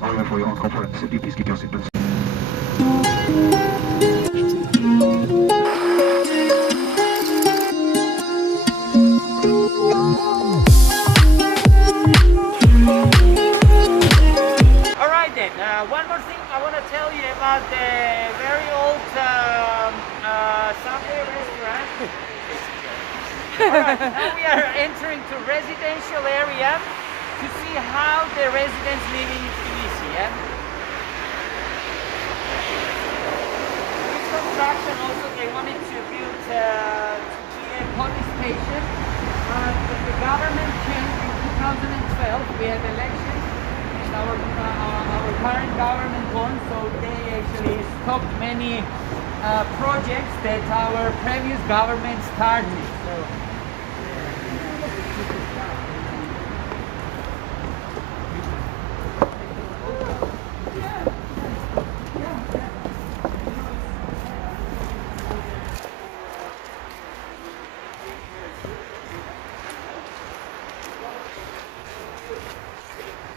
However, for your own comfort and safety, please keep your seatbelts. Alright then, one more thing I want to tell you about the very old subway restaurant. Alright, now we are entering to residential area to see how the residents live in Tbilisi. Yeah? This construction also they wanted to build to be a police station, but the government changed in 2012. We had elections. Our current government won, so they actually stopped many projects that our previous government started. So,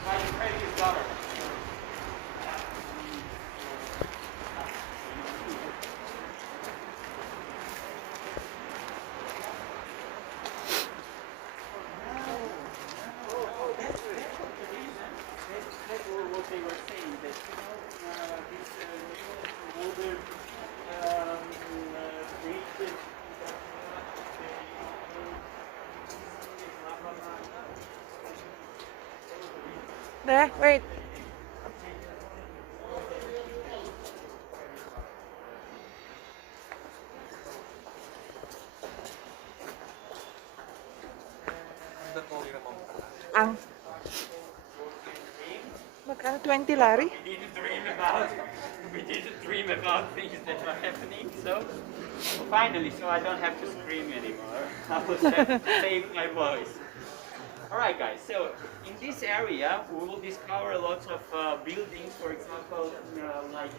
by the previous government. What they were saying that this new older bridge. There, wait. Ang magkano 20 lari? We didn't dream about things that are happening, so finally, so I don't have to scream anymore. I will save my voice. Alright guys, so in this area we will discover lots of buildings, for example, like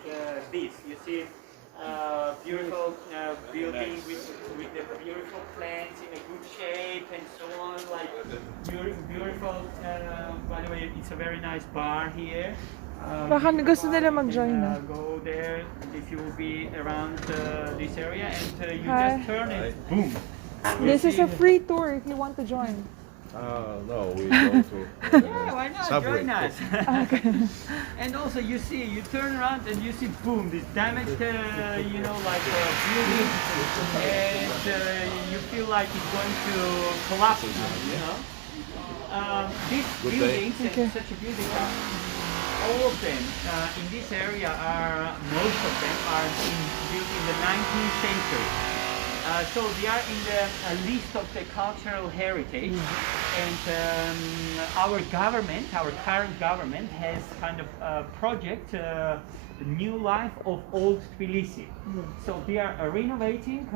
this. You see beautiful building with the beautiful plants in a good shape and so on, like beautiful, by the way, it's a very nice bar here. Baka gusto nila mag-join na. Go there if you will be around this area and you Hi. just turn it, boom. This is a free tour if you want to join. No, we go to Yeah, why not? subway. Join us. Okay. And also you see, you turn around and you see, boom, this damaged, you know, like building, and you feel like it's going to collapse, you know. These Good day. buildings, Okay. and such a building, all of them in this area are, most of them are built in the 19th century. So they are in the list of the cultural heritage, and our government, our current government, has kind of a project, the new life of old Tbilisi. So they are renovating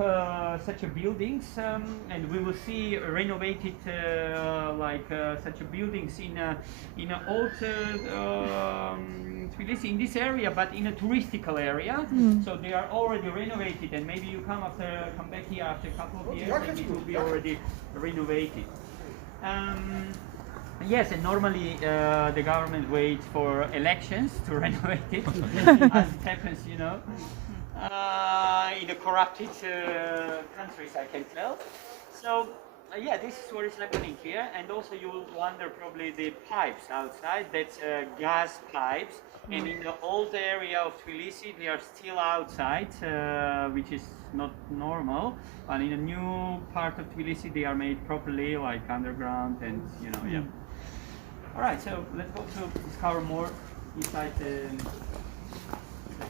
such a buildings, and we will see renovated such a buildings in a old Tbilisi, in this area, but in a touristical area. So they are already renovated, and maybe you come back here after a couple of years, and it will be already renovated. Yes, and normally the government waits for elections to renovate it, as it happens, you know, in a corrupted countries, I can tell. So. Yeah, this is what is happening here, and also you will wonder probably the pipes outside. That's gas pipes, and in the old area of Tbilisi they are still outside, which is not normal. But in a new part of Tbilisi they are made properly, like underground, and you know, yeah. All right, so let's go to discover more inside the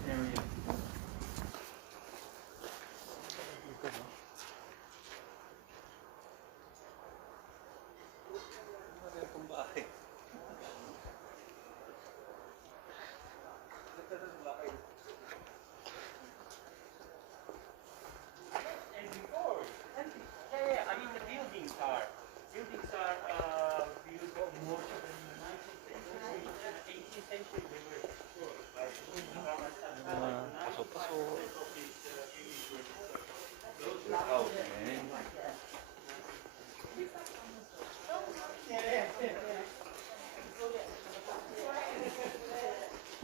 area.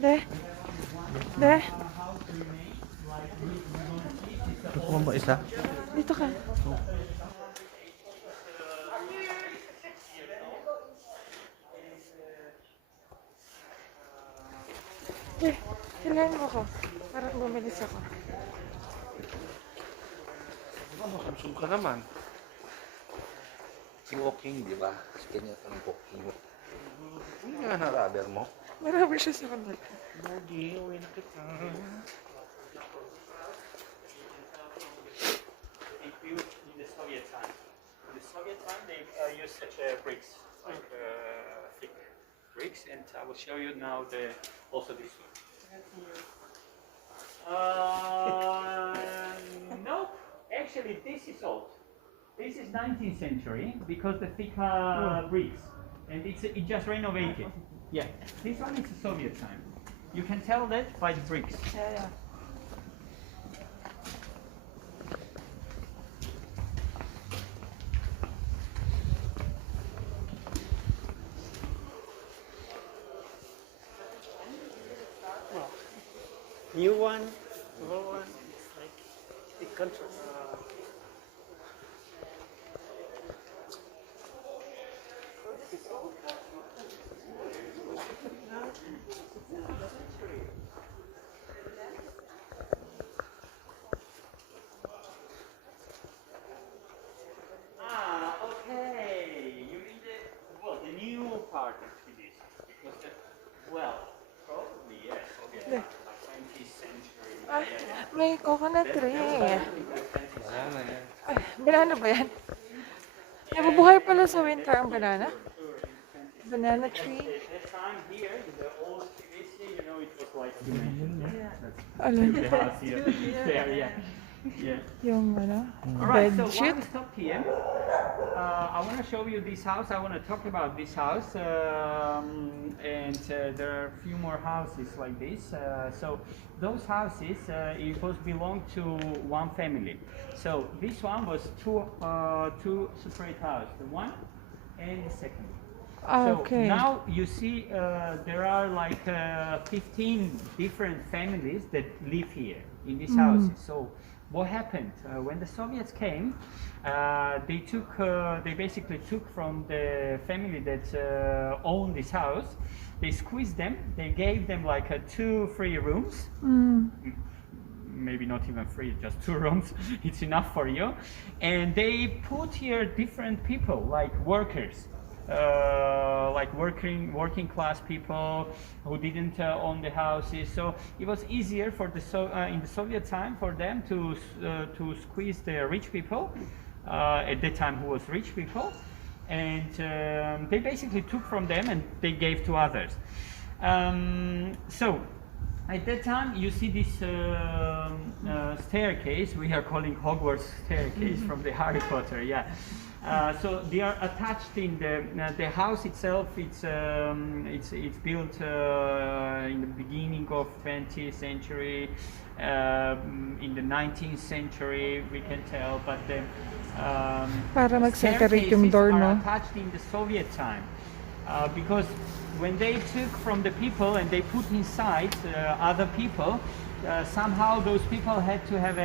De? De? Gusto mo ba isa? Dito ka. Eh, hilahin mo ko. Parang bumilis ako. Masubsub ka naman. Si walking, di ba? Kanya ka ng walking. Hindi nga na rubber mo. Marami siya sa kanila. Hindi, uwi na kita. It built in the Soviet time. In the Soviet time, they used such bricks, like thick bricks, and I will show you now also this one. No, actually, this is old. This is 19th century because the thick bricks, and it just renovated. Yeah, this one is a Soviet time. You can tell that by the bricks. Yeah. New one, old one, it's like big contrast. Okay. You mean the new part of Tbilisi? Because probably yes. Okay. Yeah. 20th century. Ay, may coconut tree. Wala na yan. Ay, banana ba yan? Nabubuhay pala sa winter ang banana? Banana tree? That time here in the old Tbilisi, it was like Alin? the house here. There, yeah. Yung ano? Alright, Bed so sheet? while we stop here, I want to show you this house. I want to talk about this house, and there are a few more houses like this. So those houses, it was belong to one family. So this one was two separate houses, the one and the second. Okay. So now you see there are like 15 different families that live here in these houses. So what happened when the Soviets came? They basically took from the family that owned this house. They squeezed them. They gave them like 2 free rooms. Maybe not even free, just 2 rooms. It's enough for you. And they put here different people, like workers. Like working class people who didn't own the houses, so it was easier for in the Soviet time for them to squeeze the rich people at that time who was rich people, and they basically took from them and they gave to others. So at that time you see this staircase we are calling Hogwarts staircase from the Harry Potter, yeah. So they are attached in the house itself. It's built in the beginning of 20th century, in the 19th century we can tell, but the Para mag-separate yung door, are no? attached in the Soviet time, because when they took from the people and they put inside other people, somehow those people had to have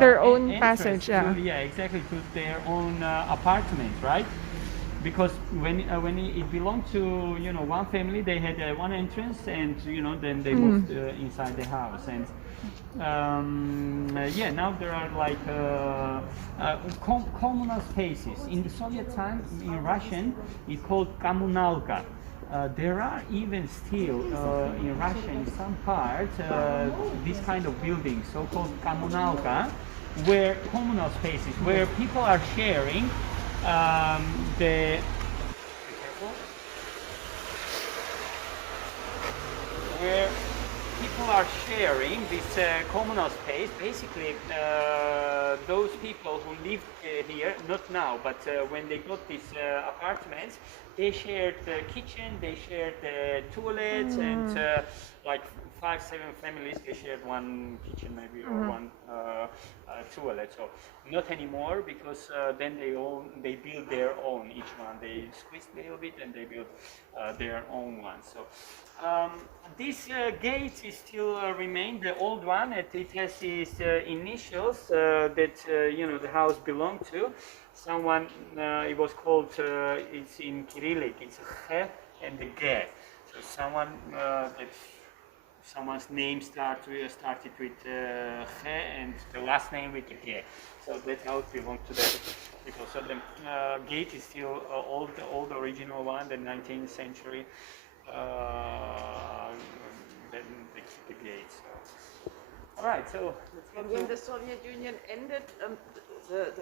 Their own entrance passage, to, yeah. exactly, to their own apartment, right? Because when it belonged to one family, they had one entrance, and then they moved inside the house, and yeah, now there are like communal spaces. In the Soviet time, in Russian, it's called kommunalka. There are even still in Russia, in some parts, this kind of buildings, so-called kommunalka, where communal spaces, where people are sharing where people are sharing this communal space. Basically, those people who live here, not now, but when they got these apartments, they shared the kitchen, they shared the toilets, and like 5-7 families, they shared one kitchen maybe or one toilet. So not anymore, because then they build their own, each one. They squeezed a little bit and they built their own one. So this gate is still remain the old one. It has its initials that the house belonged to. Someone, it was called, it's in Cyrillic, it's a He and the Ge. So someone's name started with He and the last name with the Ge. So that house belonged to that people. So the gate is still old original one, the 19th century. The gate. So. All right, so let's And go when to the Soviet Union ended, the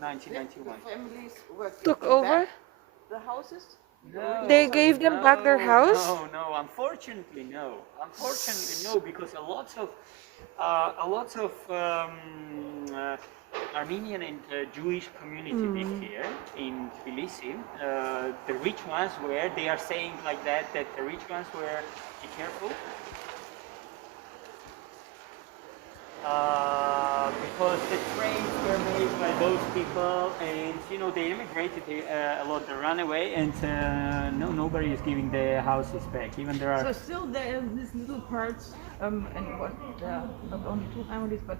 1991. families were Took given over? back the houses. No, They gave them back their house? No, unfortunately, no. Unfortunately, no, because a lot of Armenian and Jewish community lived here in Tbilisi. The rich ones they are saying like that the rich ones were, be careful, because the trains were made by those people, and they immigrated a lot, they ran away, and nobody is giving the houses back. Even there are. So still there are these little parts, and what? There are not only 2 families, but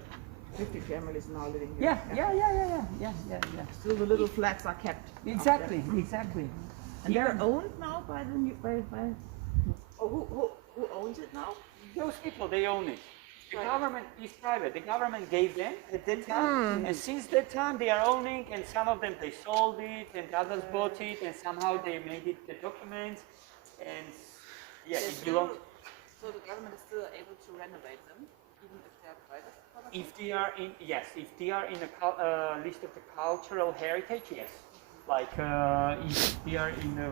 50 families now living here. Yeah. Still the little flats are kept. Exactly. And they're owned now by the new by. Oh, who owns it now? Those people, they own it. The government is private. The government gave them at that time, and since that time they are owning. And some of them they sold it, and others bought it, and somehow they made it the documents. And it belongs. So the government is still able to renovate them, even if they are private. If they are in the list of the cultural heritage, yes. Like if they are in the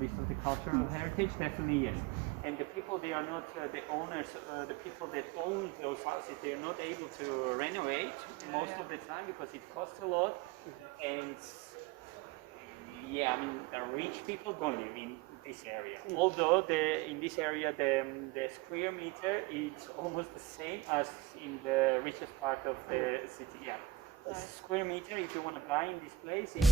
list of the cultural heritage, definitely yes. And the people, they are not the owners. The people that own those houses, they are not able to renovate most of the time because it costs a lot. And the rich people don't live in this area. Although in this area the square meter is almost the same as in the richest part of the city. Yeah, a square meter, if you want to buy in this place, is